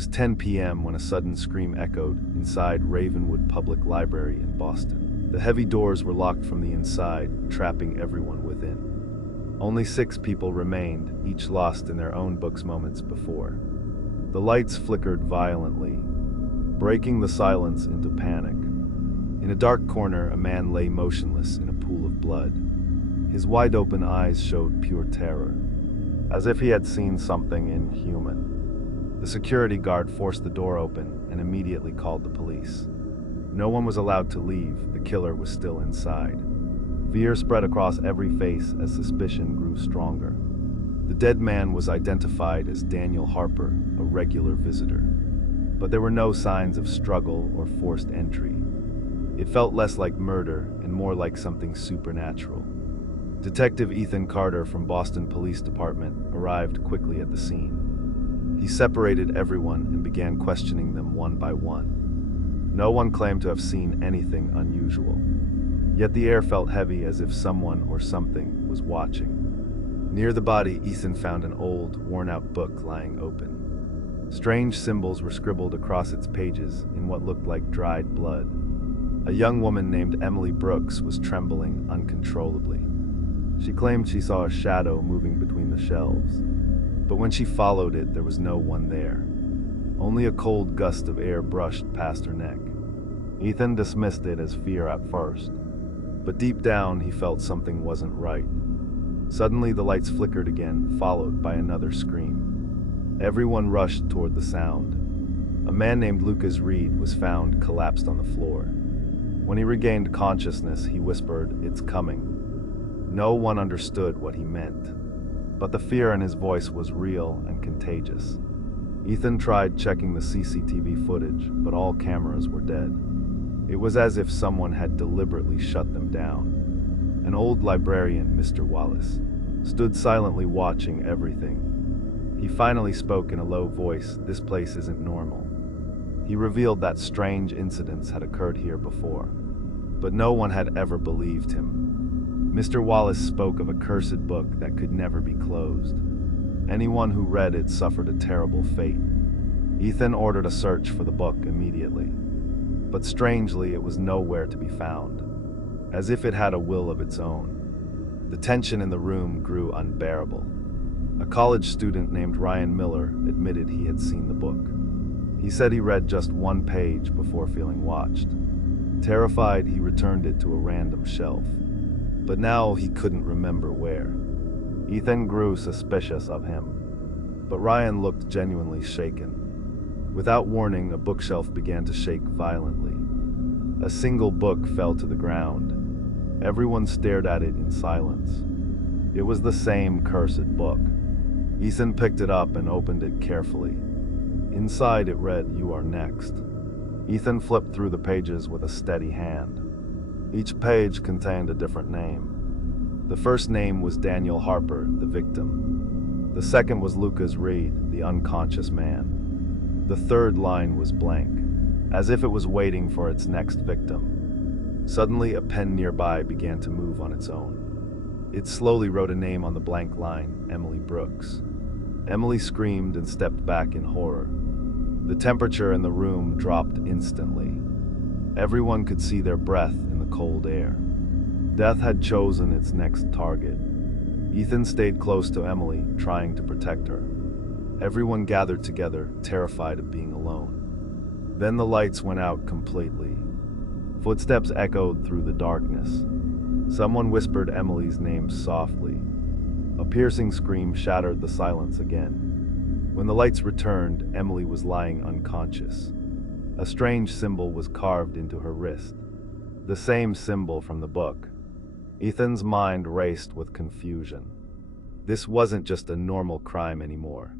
was 10 p.m. when a sudden scream echoed inside Ravenwood Public Library in Boston. The heavy doors were locked from the inside, trapping everyone within. Only 6 people remained, each lost in their own books moments before. The lights flickered violently, breaking the silence into panic. In a dark corner, a man lay motionless in a pool of blood. His wide-open eyes showed pure terror, as if he had seen something inhuman. The security guard forced the door open and immediately called the police. No one was allowed to leave. The killer was still inside. Fear spread across every face as suspicion grew stronger. The dead man was identified as Daniel Harper, a regular visitor. But there were no signs of struggle or forced entry. It felt less like murder and more like something supernatural. Detective Ethan Carter from Boston Police Department arrived quickly at the scene. He separated everyone and began questioning them one by one. No one claimed to have seen anything unusual. Yet the air felt heavy, as if someone or something was watching. Near the body, Ethan found an old, worn-out book lying open. Strange symbols were scribbled across its pages in what looked like dried blood. A young woman named Emily Brooks was trembling uncontrollably. She claimed she saw a shadow moving between the shelves, but when she followed it, there was no one there. Only a cold gust of air brushed past her neck. Ethan dismissed it as fear at first, but deep down he felt something wasn't right. Suddenly the lights flickered again, followed by another scream. Everyone rushed toward the sound. A man named Lucas Reed was found collapsed on the floor. When he regained consciousness, he whispered, "It's coming." No one understood what he meant, but the fear in his voice was real and contagious. Ethan tried checking the CCTV footage, but all cameras were dead. It was as if someone had deliberately shut them down. An old librarian, Mr. Wallace, stood silently watching everything. He finally spoke in a low voice. "This place isn't normal." He revealed that strange incidents had occurred here before, but no one had ever believed him. Mr. Wallace spoke of a cursed book that could never be closed. Anyone who read it suffered a terrible fate. Ethan ordered a search for the book immediately, but strangely it was nowhere to be found, as if it had a will of its own. The tension in the room grew unbearable. A college student named Ryan Miller admitted he had seen the book. He said he read just one page before feeling watched. Terrified, he returned it to a random shelf. But now he couldn't remember where. Ethan grew suspicious of him, but Ryan looked genuinely shaken. Without warning, a bookshelf began to shake violently. A single book fell to the ground. Everyone stared at it in silence. It was the same cursed book. Ethan picked it up and opened it carefully. Inside it read, "You are next." Ethan flipped through the pages with a steady hand. Each page contained a different name. The first name was Daniel Harper, the victim. The second was Lucas Reed, the unconscious man. The third line was blank, as if it was waiting for its next victim. Suddenly, a pen nearby began to move on its own. It slowly wrote a name on the blank line, Emily Brooks. Emily screamed and stepped back in horror. The temperature in the room dropped instantly. Everyone could see their breath in the cold air. Death had chosen its next target. Ethan stayed close to Emily, trying to protect her. Everyone gathered together, terrified of being alone. Then the lights went out completely. Footsteps echoed through the darkness. Someone whispered Emily's name softly. A piercing scream shattered the silence again. When the lights returned, Emily was lying unconscious. A strange symbol was carved into her wrist. The same symbol from the book. Ethan's mind raced with confusion. This wasn't just a normal crime anymore.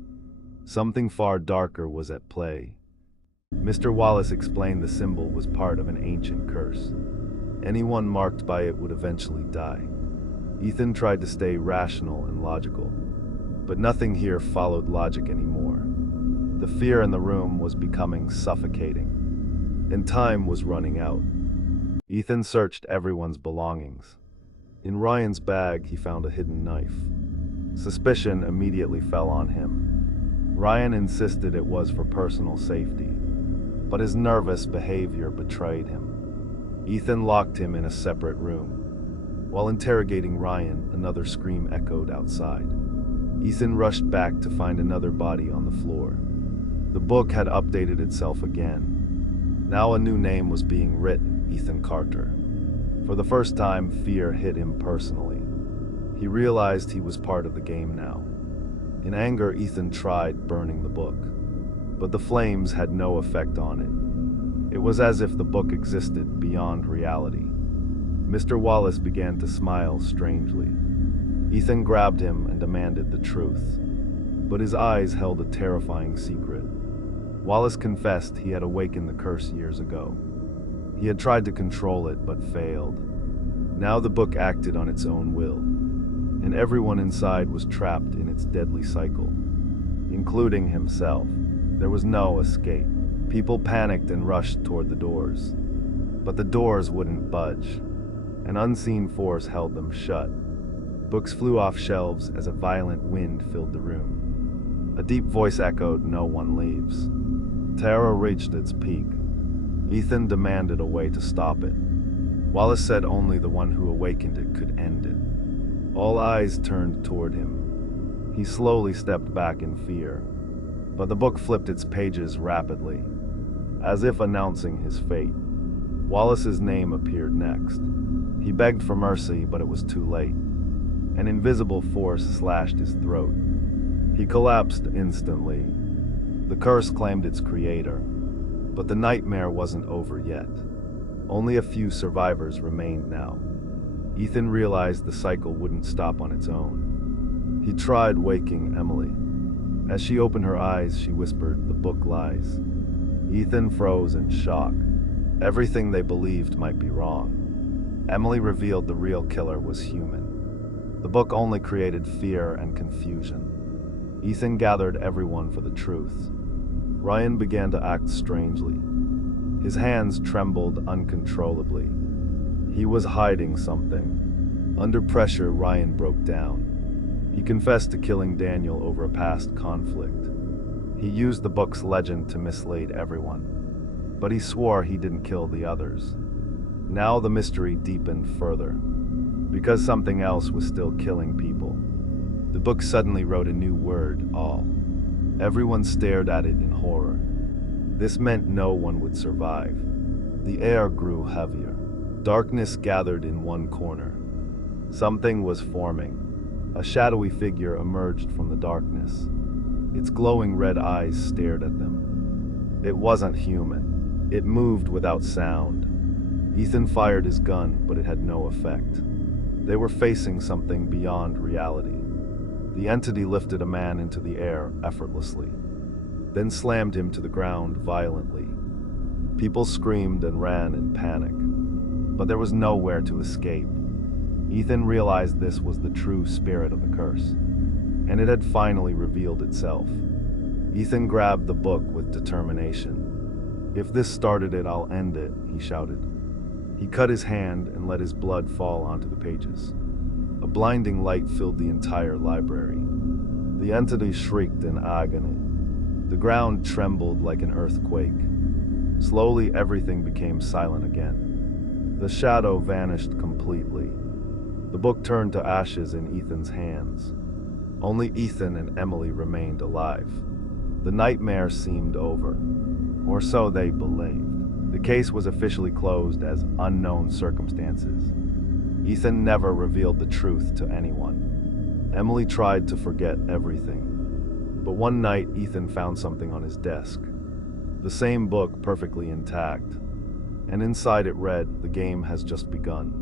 Something far darker was at play. Mr. Wallace explained the symbol was part of an ancient curse. Anyone marked by it would eventually die. Ethan tried to stay rational and logical, but nothing here followed logic anymore. The fear in the room was becoming suffocating, and time was running out. Ethan searched everyone's belongings. In Ryan's bag, he found a hidden knife. Suspicion immediately fell on him. Ryan insisted it was for personal safety, but his nervous behavior betrayed him. Ethan locked him in a separate room. While interrogating Ryan, another scream echoed outside. Ethan rushed back to find another body on the floor. The book had updated itself again. Now a new name was being written, Ethan Carter. For the first time, fear hit him personally. He realized he was part of the game now. In anger, Ethan tried burning the book, but the flames had no effect on it. It was as if the book existed beyond reality. Mr. Wallace began to smile strangely. Ethan grabbed him and demanded the truth, but his eyes held a terrifying secret. Wallace confessed he had awakened the curse years ago. He had tried to control it, but failed. Now the book acted on its own will, and everyone inside was trapped in its deadly cycle, including himself. There was no escape. People panicked and rushed toward the doors, but the doors wouldn't budge. An unseen force held them shut. Books flew off shelves as a violent wind filled the room. A deep voice echoed, "No one leaves." Terror reached its peak. Ethan demanded a way to stop it. Wallace said only the one who awakened it could end it. All eyes turned toward him. He slowly stepped back in fear, but the book flipped its pages rapidly, as if announcing his fate. Wallace's name appeared next. He begged for mercy, but it was too late. An invisible force slashed his throat. He collapsed instantly. The curse claimed its creator, but the nightmare wasn't over yet. Only a few survivors remained now. Ethan realized the cycle wouldn't stop on its own. He tried waking Emily. As she opened her eyes, she whispered, "The book lies." Ethan froze in shock. Everything they believed might be wrong. Emily revealed the real killer was human. The book only created fear and confusion. Ethan gathered everyone for the truth. Ryan began to act strangely. His hands trembled uncontrollably. He was hiding something. Under pressure, Ryan broke down. He confessed to killing Daniel over a past conflict. He used the book's legend to mislead everyone, but he swore he didn't kill the others. Now the mystery deepened further, because something else was still killing people. The book suddenly wrote a new word, all. Everyone stared at it in horror. This meant no one would survive. The air grew heavier. Darkness gathered in one corner. Something was forming. A shadowy figure emerged from the darkness. Its glowing red eyes stared at them. It wasn't human. It moved without sound. Ethan fired his gun, but it had no effect. They were facing something beyond reality. The entity lifted a man into the air effortlessly, then slammed him to the ground violently. People screamed and ran in panic, but there was nowhere to escape. Ethan realized this was the true spirit of the curse, and it had finally revealed itself. Ethan grabbed the book with determination. "If this started it, I'll end it," he shouted. He cut his hand and let his blood fall onto the pages. A blinding light filled the entire library. The entity shrieked in agony. The ground trembled like an earthquake. Slowly, everything became silent again. The shadow vanished completely. The book turned to ashes in Ethan's hands. Only Ethan and Emily remained alive. The nightmare seemed over, or so they believed. The case was officially closed as unknown circumstances. Ethan never revealed the truth to anyone. Emily tried to forget everything. But one night, Ethan found something on his desk. The same book, perfectly intact. And inside it read, "The game has just begun."